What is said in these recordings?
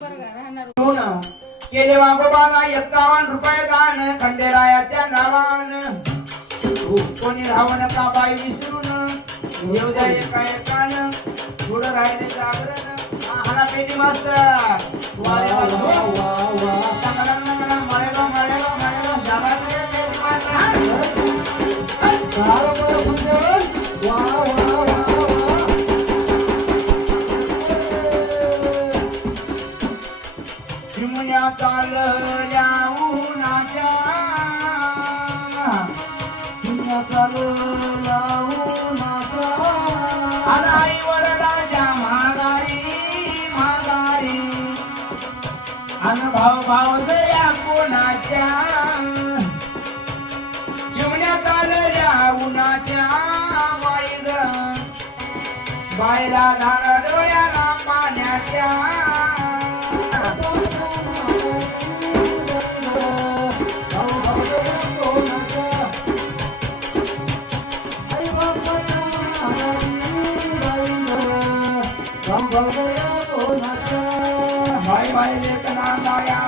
केले वागोबाला 51 रुपये दान खंडेरायाच्या नावान कोणी राहू नका बाई विसरून येऊ द्या एका एकान थोडं राहिले जागरण आहाला पेटी मस्त वारे वा वा वा चांगला मळेगा मळेगा मळेगा शाबास पेटी मस्त वा वा वा चिमण्या चालल्या उन्हाच्या चिमण्या चालल्या उन्हाच्या आई वडिलांच्या माघारी माघारी अन भाव भाव दया कोणाच्या चिमण्या चालल्या उन्हाच्या वाईग बायला धारा डोळ्याला पाण्याच्या भाई भाई लेकना गाया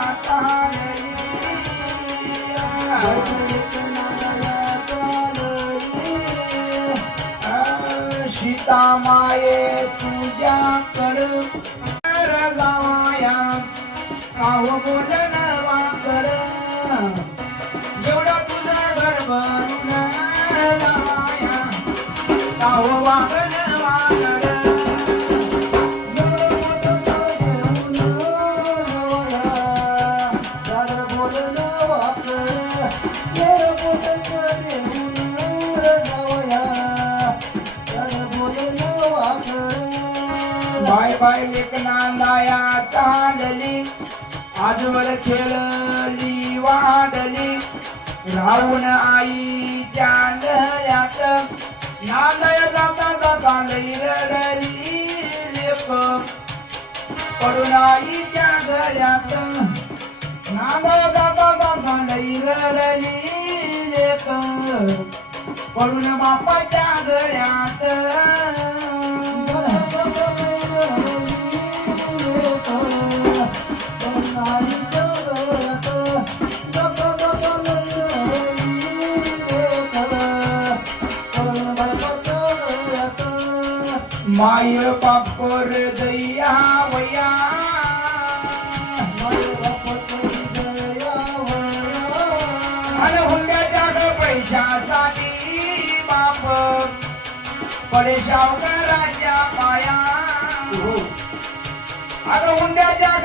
सीता माये तुझ्याकड गावाया काहो बोलन वाकड जेवढा तुझा गडबडून लावाया काहो वाकड वाकड बाय बाय लेकना लाया चालली आजवर खेळली वाढली राहून आईच्या गळ्यात नांदय जाता जाता लई रडली लेक पडून आईच्या गळ्यात नांदय जाता जाता लई रडली लेक पडून बापाच्या गळ्यात माय बापर दैया वया आणि हुंड्याच्या पैशासाठी बाप पडे शावकाराच्या पाया अगं हुंड्याच्या